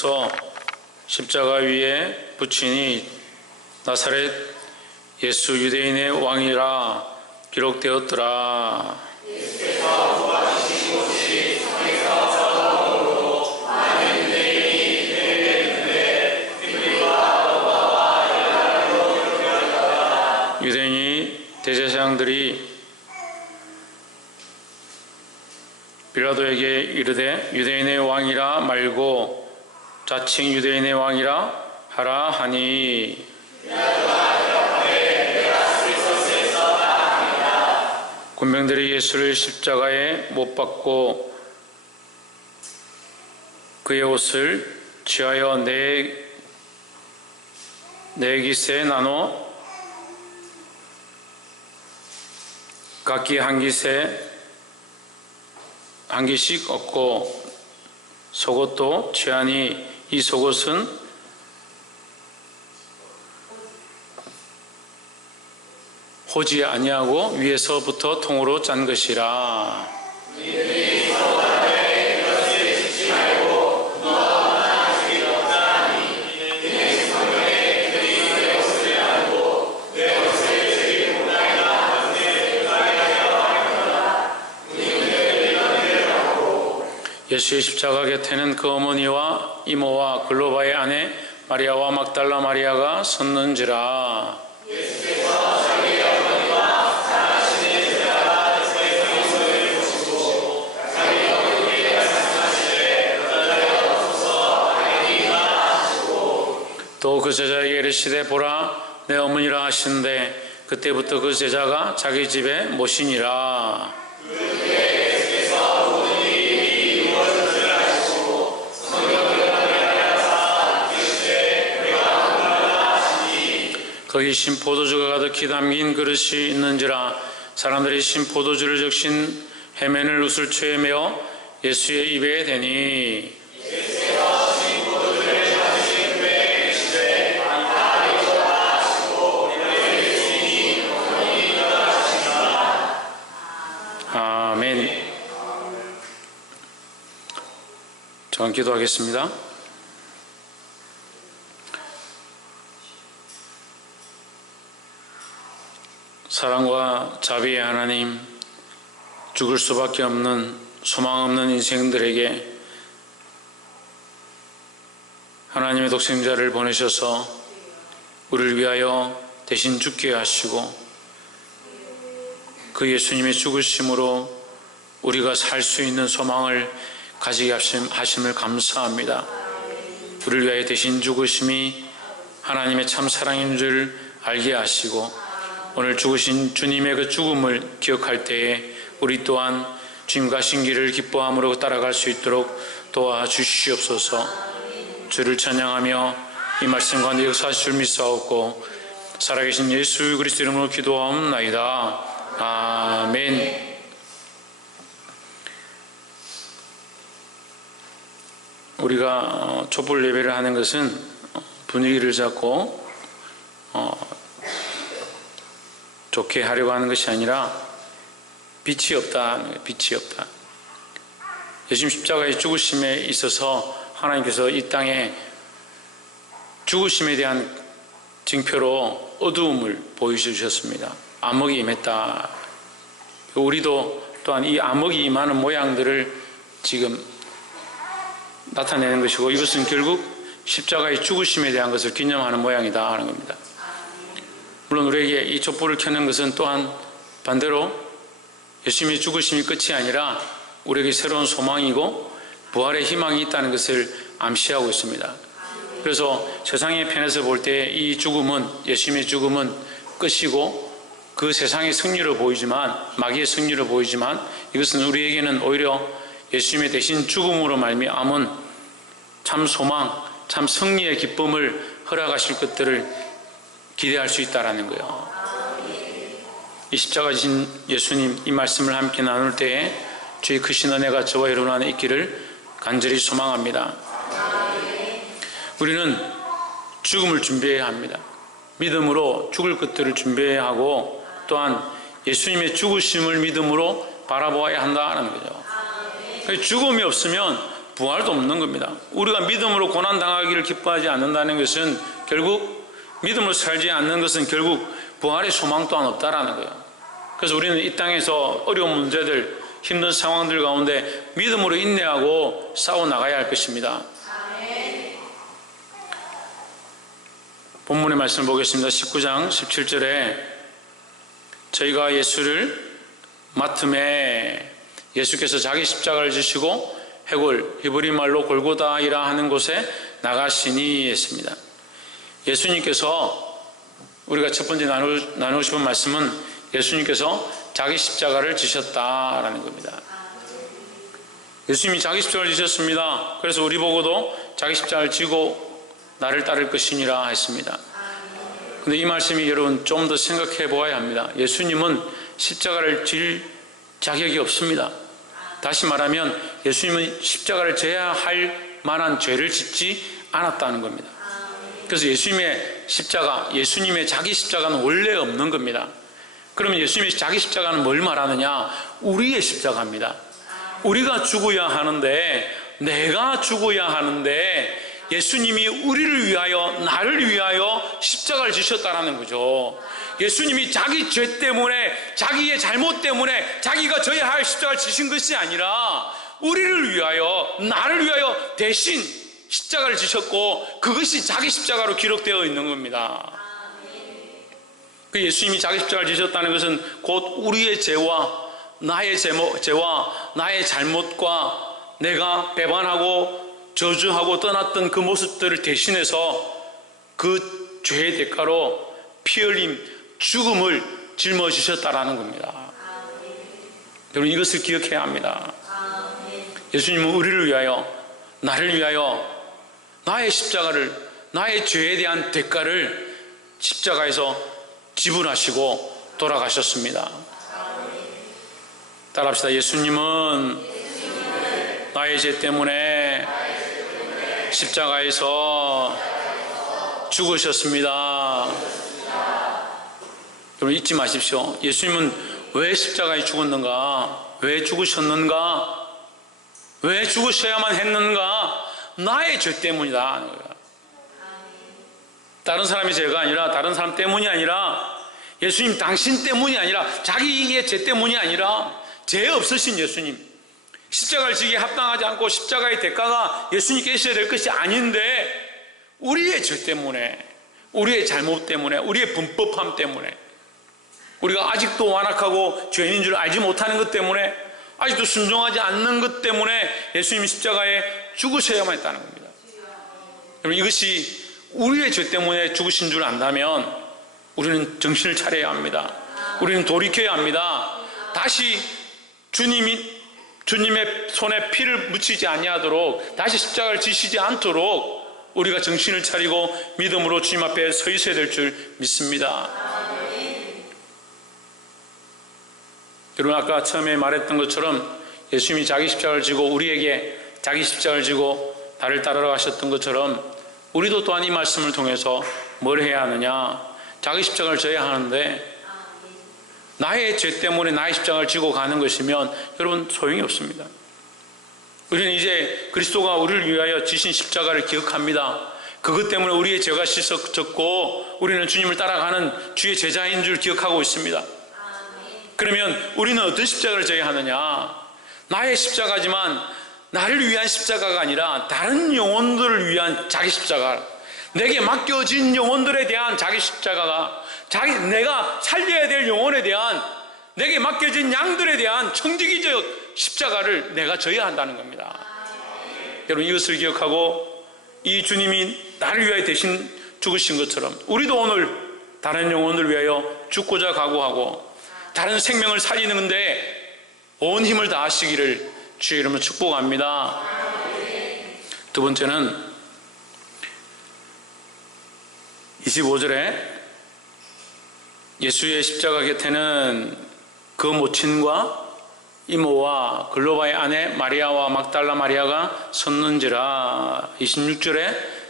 예수께서 십자가 위에 붙이니 나사렛 예수 유대인의 왕이라 기록되었더라. 예수께서 부활하신 곳이 성에서 저더러로 많은 유대인이 대회했는데 빌립과 바나바와 연락으로 기록되었다. 유대인이 대제사장들이 빌라도에게 이르되 유대인의 왕이라 말고 자칭 유대인의 왕이라 하라 하니 군병들이 예수를 십자가에 못 박고 그의 옷을 취하여 네 깃에 나눠 각기 한 기씩 얻고 속옷도 취하니 이 속옷은 호지 아니하고 위에서부터 통으로 짠 것이라. 예수의 십자가 곁에는 그 어머니와 이모와 글로바의 아내 마리아와 막달라 마리아가 섰는지라. 예수께서 자기 어머니와 사랑하시는 제자가 예수의 성인을 보시고 자기 어머니에게 말씀하시되 여자여 없소서 아니라 하시고 또 그 제자에게 이르시되 보라 내 어머니라 하시는데 그때부터 그 제자가 자기 집에 모시니라. 거기 신포도주가 가득히 담긴 그릇이 있는지라. 사람들이 신포도주를 적신 해면을 우슬초에 메어 예수의 입에 대니 예수께서 신포도주를 받으신 후에 계시되 다 익었다 하시고 우리의 주인이 영원히 일어나시니라. 아멘. 저는 기도하겠습니다. 사랑과 자비의 하나님, 죽을 수밖에 없는 소망 없는 인생들에게 하나님의 독생자를 보내셔서 우리를 위하여 대신 죽게 하시고 그 예수님의 죽으심으로 우리가 살 수 있는 소망을 가지게 하심을 감사합니다. 우리를 위하여 대신 죽으심이 하나님의 참 사랑인 줄 알게 하시고 오늘 죽으신 주님의 그 죽음을 기억할 때에 우리 또한 주님 가신 길을 기뻐함으로 따라갈 수 있도록 도와주시옵소서. 주를 찬양하며 이 말씀 가운데 역사하실 줄 믿사옵고 살아계신 예수 그리스도 이름으로 기도하옵나이다. 아멘. 우리가 촛불 예배를 하는 것은 분위기를 잡고 좋게 하려고 하는 것이 아니라 빛이 없다. 빛이 없다. 예수님 십자가의 죽으심에 있어서 하나님께서 이 땅에 죽으심에 대한 징표로 어두움을 보여주셨습니다. 암흑이 임했다. 우리도 또한 이 암흑이 임하는 모양들을 지금 나타내는 것이고 이것은 결국 십자가의 죽으심에 대한 것을 기념하는 모양이다 하는 겁니다. 물론 우리에게 이 촛불을 켜는 것은 또한 반대로 예수님의 죽으심이 끝이 아니라 우리에게 새로운 소망이고 부활의 희망이 있다는 것을 암시하고 있습니다. 그래서 세상의 편에서 볼 때 이 죽음은, 예수님의 죽음은 끝이고 그 세상의 승리로 보이지만, 마귀의 승리로 보이지만 이것은 우리에게는 오히려 예수님의 대신 죽음으로 말미암은 참 소망, 참 승리의 기쁨을 허락하실 것들을 기대할 수 있다는 거예요. 이 십자가 지신 예수님 이 말씀을 함께 나눌 때에 주의 크신 은혜가 저와 여러분 안에 있기를 간절히 소망합니다. 우리는 죽음을 준비해야 합니다. 믿음으로 죽을 것들을 준비해야 하고 또한 예수님의 죽으심을 믿음으로 바라보아야 한다는 거죠. 죽음이 없으면 부활도 없는 겁니다. 우리가 믿음으로 고난당하기를 기뻐하지 않는다는 것은 결국 믿음으로 살지 않는 것은 결국 부활의 소망 또한 없다라는 거예요. 그래서 우리는 이 땅에서 어려운 문제들, 힘든 상황들 가운데 믿음으로 인내하고 싸워나가야 할 것입니다. 본문의 말씀을 보겠습니다. 19장 17절에 저희가 예수를 맡음에 예수께서 자기 십자가를 지시고 해골, 히브리 말로 골고다이라 하는 곳에 나가시니 했습니다. 예수님께서 우리가 첫 번째 나누고 싶은 말씀은 예수님께서 자기 십자가를 지셨다라는 겁니다. 예수님이 자기 십자가를 지셨습니다. 그래서 우리 보고도 자기 십자가를 지고 나를 따를 것이니라 했습니다. 근데 이 말씀이 여러분 좀 더 생각해 보아야 합니다. 예수님은 십자가를 질 자격이 없습니다. 다시 말하면 예수님은 십자가를 져야 할 만한 죄를 짓지 않았다는 겁니다. 그래서 예수님의 십자가, 예수님의 자기 십자가는 원래 없는 겁니다. 그러면 예수님의 자기 십자가는 뭘 말하느냐? 우리의 십자가입니다. 우리가 죽어야 하는데, 내가 죽어야 하는데 예수님이 우리를 위하여, 나를 위하여 십자가를 지셨다는 거죠. 예수님이 자기 죄 때문에, 자기의 잘못 때문에 자기가 져야 할 십자가를 지신 것이 아니라 우리를 위하여, 나를 위하여 대신 십자가를 지셨고 그것이 자기 십자가로 기록되어 있는 겁니다. 그 예수님이 자기 십자가를 지셨다는 것은 곧 우리의 죄와 나의 죄와 나의 잘못과 내가 배반하고 저주하고 떠났던 그 모습들을 대신해서 그 죄의 대가로 피 흘림, 죽음을 짊어지셨다라는 겁니다. 여러분 이것을 기억해야 합니다. 예수님은 우리를 위하여, 나를 위하여 나의 십자가를, 나의 죄에 대한 대가를 십자가에서 지불하시고 돌아가셨습니다. 따라합시다. 예수님은 나의 죄 때문에 십자가에서 죽으셨습니다. 여러분 잊지 마십시오. 예수님은 왜 십자가에 죽었는가? 왜 죽으셨는가? 왜 죽으셔야만 했는가? 나의 죄 때문이다. 다른 사람의 죄가 아니라, 다른 사람 때문이 아니라, 예수님 당신 때문이 아니라, 자기의 죄 때문이 아니라, 죄 없으신 예수님, 십자가를 지기에 합당하지 않고 십자가의 대가가 예수님께 있어야 될 것이 아닌데 우리의 죄 때문에, 우리의 잘못 때문에, 우리의 분법함 때문에, 우리가 아직도 완악하고 죄인인 줄 알지 못하는 것 때문에, 아직도 순종하지 않는 것 때문에 예수님이 십자가에 죽으셔야만 했다는 겁니다. 여러분 이것이 우리의 죄 때문에 죽으신 줄 안다면 우리는 정신을 차려야 합니다. 우리는 돌이켜야 합니다. 다시 주님의 손에 피를 묻히지 아니하도록, 다시 십자가를 지시지 않도록 우리가 정신을 차리고 믿음으로 주님 앞에 서 있어야 될 줄 믿습니다. 여러분 아까 처음에 말했던 것처럼 예수님이 자기 십자가를 지고 우리에게 자기 십자가를 지고 나를 따르러 가셨던 것처럼 우리도 또한 이 말씀을 통해서 뭘 해야 하느냐? 자기 십자가를 져야 하는데 나의 죄 때문에 나의 십자가를 지고 가는 것이면 여러분 소용이 없습니다. 우리는 이제 그리스도가 우리를 위하여 지신 십자가를 기억합니다. 그것 때문에 우리의 죄가 씻어졌고 우리는 주님을 따라가는 주의 제자인 줄 기억하고 있습니다. 그러면 우리는 어떤 십자가를 져야 하느냐? 나의 십자가지만 나를 위한 십자가가 아니라 다른 영혼들을 위한 자기 십자가, 내게 맡겨진 영혼들에 대한 자기 십자가가, 내가 살려야 될 영혼에 대한, 내게 맡겨진 양들에 대한 청지기적 십자가를 내가 져야 한다는 겁니다. 여러분 이것을 기억하고 이 주님이 나를 위하여 대신 죽으신 것처럼 우리도 오늘 다른 영혼을 위하여 죽고자 각오하고 다른 생명을 살리는 데 온 힘을 다하시기를 주의 이름으로 축복합니다. 두 번째는 25절에 예수의 십자가 곁에는 그 모친과 이모와 글로바의 아내 마리아와 막달라 마리아가 섰는지라. 26절에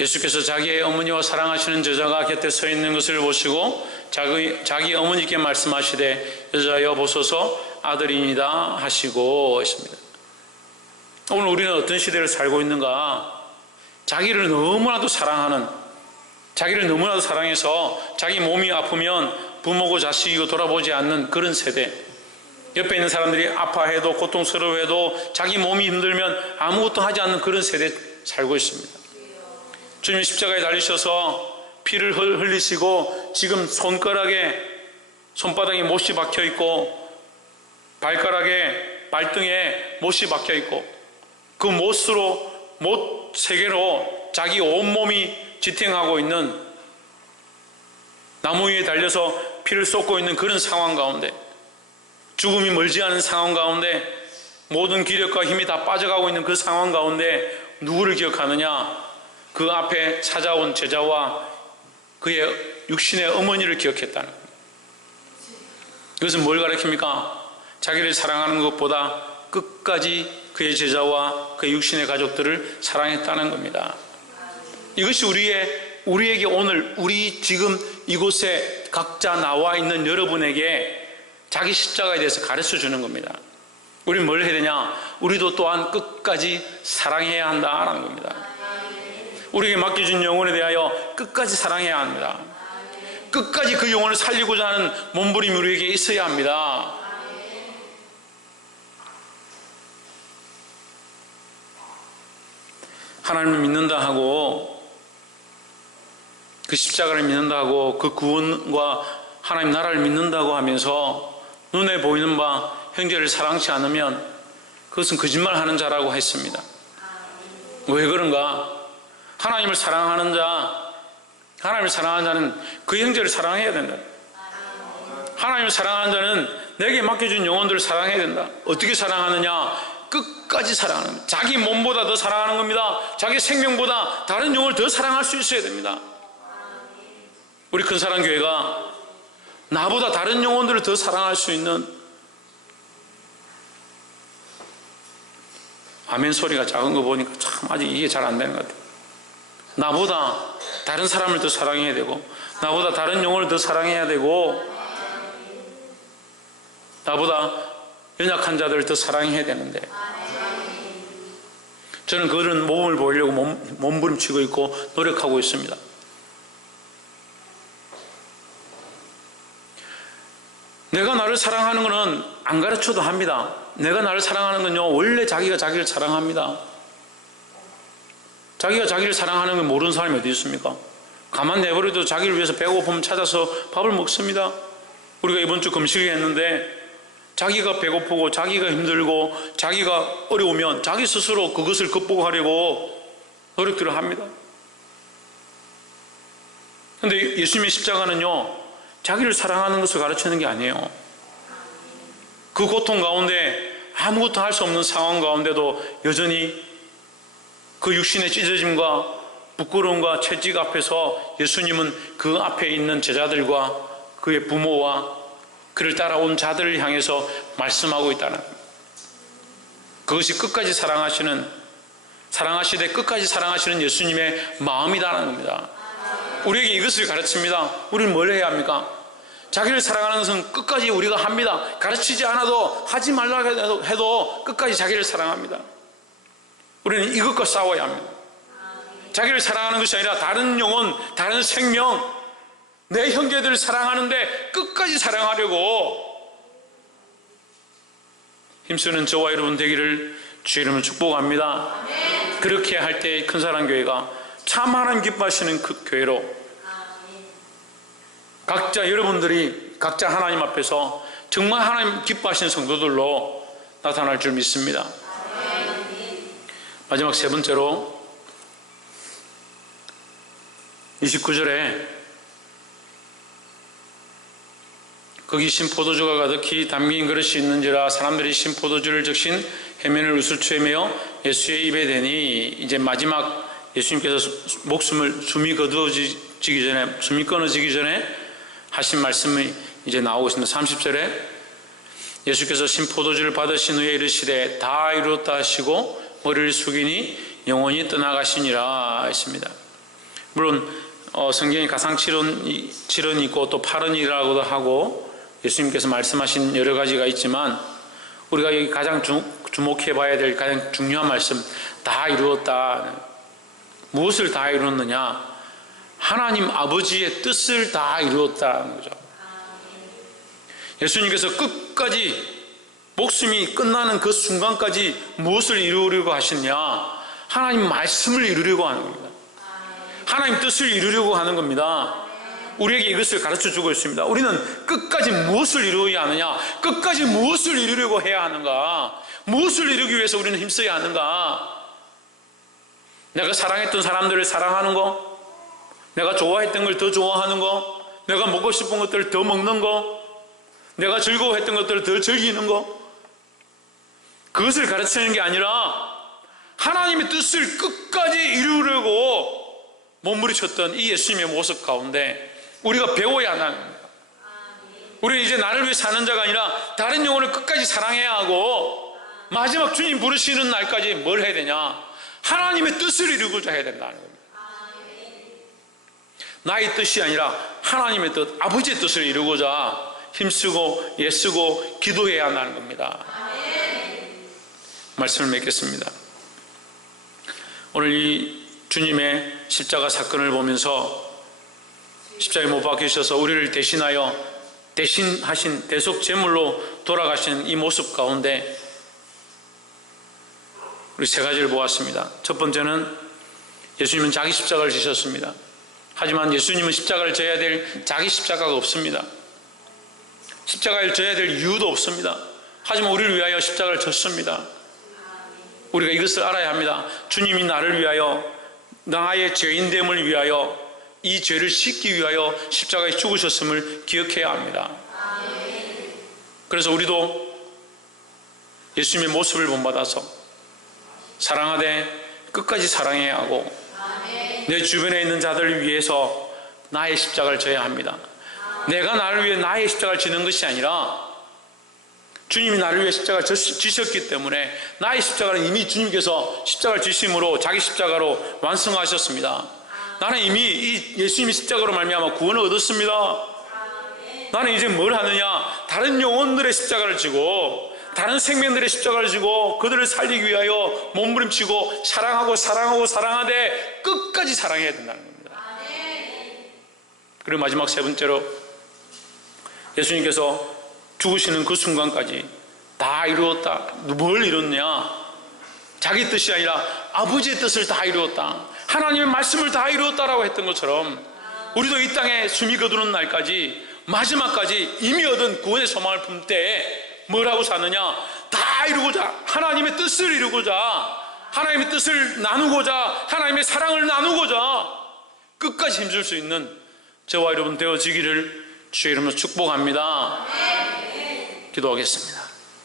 예수께서 자기의 어머니와 사랑하시는 제자가 곁에 서 있는 것을 보시고 자기 어머니께 말씀하시되 여자여 보소서 아들이니다 하시고 있습니다. 오늘 우리는 어떤 시대를 살고 있는가? 자기를 너무나도 사랑하는, 자기를 너무나도 사랑해서 자기 몸이 아프면 부모고 자식이고 돌아보지 않는 그런 세대. 옆에 있는 사람들이 아파해도 고통스러워해도 자기 몸이 힘들면 아무것도 하지 않는 그런 세대에 살고 있습니다. 주님이 십자가에 달리셔서 피를 흘리시고 지금 손바닥에 못이 박혀 있고 발가락에 발등에 못이 박혀 있고 그 못 세 개로 자기 온몸이 지탱하고 있는, 나무 위에 달려서 피를 쏟고 있는 그런 상황 가운데, 죽음이 멀지 않은 상황 가운데, 모든 기력과 힘이 다 빠져가고 있는 그 상황 가운데 누구를 기억하느냐? 그 앞에 찾아온 제자와 그의 육신의 어머니를 기억했다는 겁니다. 이것은 뭘 가르칩니까? 자기를 사랑하는 것보다 끝까지 그의 제자와 그의 육신의 가족들을 사랑했다는 겁니다. 이것이 우리에게 오늘 우리 지금 이곳에 각자 나와 있는 여러분에게 자기 십자가에 대해서 가르쳐 주는 겁니다. 우리는 뭘 해야 되냐? 우리도 또한 끝까지 사랑해야 한다라는 겁니다. 우리에게 맡겨준 영혼에 대하여 끝까지 사랑해야 합니다. 끝까지 그 영혼을 살리고자 하는 몸부림이 우리에게 있어야 합니다. 하나님을 믿는다 하고, 그 십자가를 믿는다 하고, 그 구원과 하나님 나라를 믿는다고 하면서 눈에 보이는 바 형제를 사랑치 않으면 그것은 거짓말하는 자라고 했습니다. 왜 그런가? 하나님을 사랑하는 자는 그 형제를 사랑해야 된다. 하나님을 사랑하는 자는 내게 맡겨준 영혼들을 사랑해야 된다. 어떻게 사랑하느냐? 끝까지 사랑하는 겁니다. 자기 몸보다 더 사랑하는 겁니다. 자기 생명보다 다른 영혼을 더 사랑할 수 있어야 됩니다. 우리 큰사랑교회가 나보다 다른 영혼들을 더 사랑할 수 있는, 아멘 소리가 작은 거 보니까 참 아직 이게 잘 안 되는 것 같아요. 나보다 다른 사람을 더 사랑해야 되고, 나보다 다른 영혼을 더 사랑해야 되고, 나보다 연약한 자들을 더 사랑해야 되는데, 저는 그런 모범을 보이려고 몸부림치고 있고 노력하고 있습니다. 내가 나를 사랑하는 것은 안 가르쳐도 합니다. 내가 나를 사랑하는 건요, 원래 자기가 자기를 사랑합니다. 자기가 자기를 사랑하는 걸 모르는 사람이 어디 있습니까? 가만 내버려도 자기를 위해서 배고프면 찾아서 밥을 먹습니다. 우리가 이번 주 금식을 했는데 자기가 배고프고 자기가 힘들고 자기가 어려우면 자기 스스로 그것을 극복하려고 노력들을 합니다. 그런데 예수님의 십자가는요, 자기를 사랑하는 것을 가르치는 게 아니에요. 그 고통 가운데 아무것도 할 수 없는 상황 가운데도 여전히 그 육신의 찢어짐과 부끄러움과 채찍 앞에서 예수님은 그 앞에 있는 제자들과 그의 부모와 그를 따라온 자들을 향해서 말씀하고 있다는 겁니다. 그것이 끝까지 사랑하시되 끝까지 사랑하시는 예수님의 마음이라는 겁니다. 우리에게 이것을 가르칩니다. 우리는 뭘 해야 합니까? 자기를 사랑하는 것은 끝까지 우리가 합니다. 가르치지 않아도, 하지 말라고 해도 끝까지 자기를 사랑합니다. 우리는 이것과 싸워야 합니다. 자기를 사랑하는 것이 아니라 다른 영혼, 다른 생명, 내 형제들을 사랑하는데 끝까지 사랑하려고 힘쓰는 저와 여러분 되기를 주의 이름으로 축복합니다. 그렇게 할 때 큰사랑교회가 참 하나님 기뻐하시는 그 교회로, 각자 여러분들이 각자 하나님 앞에서 정말 하나님 기뻐하시는 성도들로 나타날 줄 믿습니다. 마지막 세 번째로 29절에 거기 신 포도주가 가득히 담긴 그릇이 있는지라 사람들이 신 포도주를 적신 해면을 우슬초에 메어 예수의 입에 대니, 이제 마지막 예수님께서 숨이 끊어지기 전에 하신 말씀이 이제 나오고 있습니다. 30절에 예수께서 신 포도주를 받으신 후에 이르시되 다 이루었다 하시고 머리를 숙이니 영원히 떠나가시니라 했습니다. 물론 성경에 가상칠언이 있고 또 팔언이라고도 하고 예수님께서 말씀하신 여러 가지가 있지만, 우리가 여기 가장 주목해 봐야 될 가장 중요한 말씀, 다 이루었다. 무엇을 다 이루었느냐? 하나님 아버지의 뜻을 다 이루었다는 거죠. 예수님께서 끝까지 목숨이 끝나는 그 순간까지 무엇을 이루려고 하시냐? 하나님 말씀을 이루려고 하는 겁니다. 하나님 뜻을 이루려고 하는 겁니다. 우리에게 이것을 가르쳐 주고 있습니다. 우리는 끝까지 무엇을 이루어야 하느냐? 끝까지 무엇을 이루려고 해야 하는가? 무엇을 이루기 위해서 우리는 힘써야 하는가? 내가 사랑했던 사람들을 사랑하는 거, 내가 좋아했던 걸 더 좋아하는 거, 내가 먹고 싶은 것들을 더 먹는 거, 내가 즐거워했던 것들을 더 즐기는 거, 그것을 가르치는 게 아니라 하나님의 뜻을 끝까지 이루려고 몸부림쳤던 이 예수님의 모습 가운데 우리가 배워야 한다는 겁니다. 우리는 이제 나를 위해 사는 자가 아니라 다른 영혼을 끝까지 사랑해야 하고 마지막 주님 부르시는 날까지 뭘 해야 되냐? 하나님의 뜻을 이루고자 해야 된다는 겁니다. 나의 뜻이 아니라 하나님의 뜻, 아버지의 뜻을 이루고자 힘쓰고 애쓰고 기도해야 한다는 겁니다. 말씀을 맺겠습니다. 오늘 이 주님의 십자가 사건을 보면서 십자가에 못 박히셔서 우리를 대신하신 대속 제물로 돌아가신 이 모습 가운데 우리 세 가지를 보았습니다. 첫 번째는 예수님은 자기 십자가를 지셨습니다. 하지만 예수님은 십자가를 져야 될 자기 십자가가 없습니다. 십자가를 져야 될 이유도 없습니다. 하지만 우리를 위하여 십자가를 졌습니다. 우리가 이것을 알아야 합니다. 주님이 나를 위하여, 나의 죄인됨을 위하여, 이 죄를 씻기 위하여 십자가에 죽으셨음을 기억해야 합니다. 그래서 우리도 예수님의 모습을 본받아서 사랑하되 끝까지 사랑해야 하고 내 주변에 있는 자들을 위해서 나의 십자가를 져야 합니다. 내가 나를 위해 나의 십자가를 지는 것이 아니라 주님이 나를 위해 십자가를 지셨기 때문에 나의 십자가는 이미 주님께서 십자가를 지심으로 자기 십자가로 완성하셨습니다. 나는 이미 이 예수님의 십자가로 말미암아 구원을 얻었습니다. 나는 이제 뭘 하느냐? 다른 영혼들의 십자가를 지고 다른 생명들의 십자가를 지고 그들을 살리기 위하여 몸부림치고 사랑하되 끝까지 사랑해야 된다는 겁니다. 그리고 마지막 세 번째로 예수님께서 죽으시는 그 순간까지 다 이루었다. 뭘 이뤘냐? 자기 뜻이 아니라 아버지의 뜻을 다 이루었다. 하나님의 말씀을 다 이루었다라고 했던 것처럼 우리도 이 땅에 숨이 거두는 날까지 마지막까지 이미 얻은 구원의 소망을 품을 때 뭘 하고 사느냐? 다 이루고자, 하나님의 뜻을 이루고자, 하나님의 뜻을 나누고자, 하나님의 사랑을 나누고자 끝까지 힘줄 수 있는 저와 여러분 되어지기를 주의 이름으로 축복합니다. 기도하겠습니다.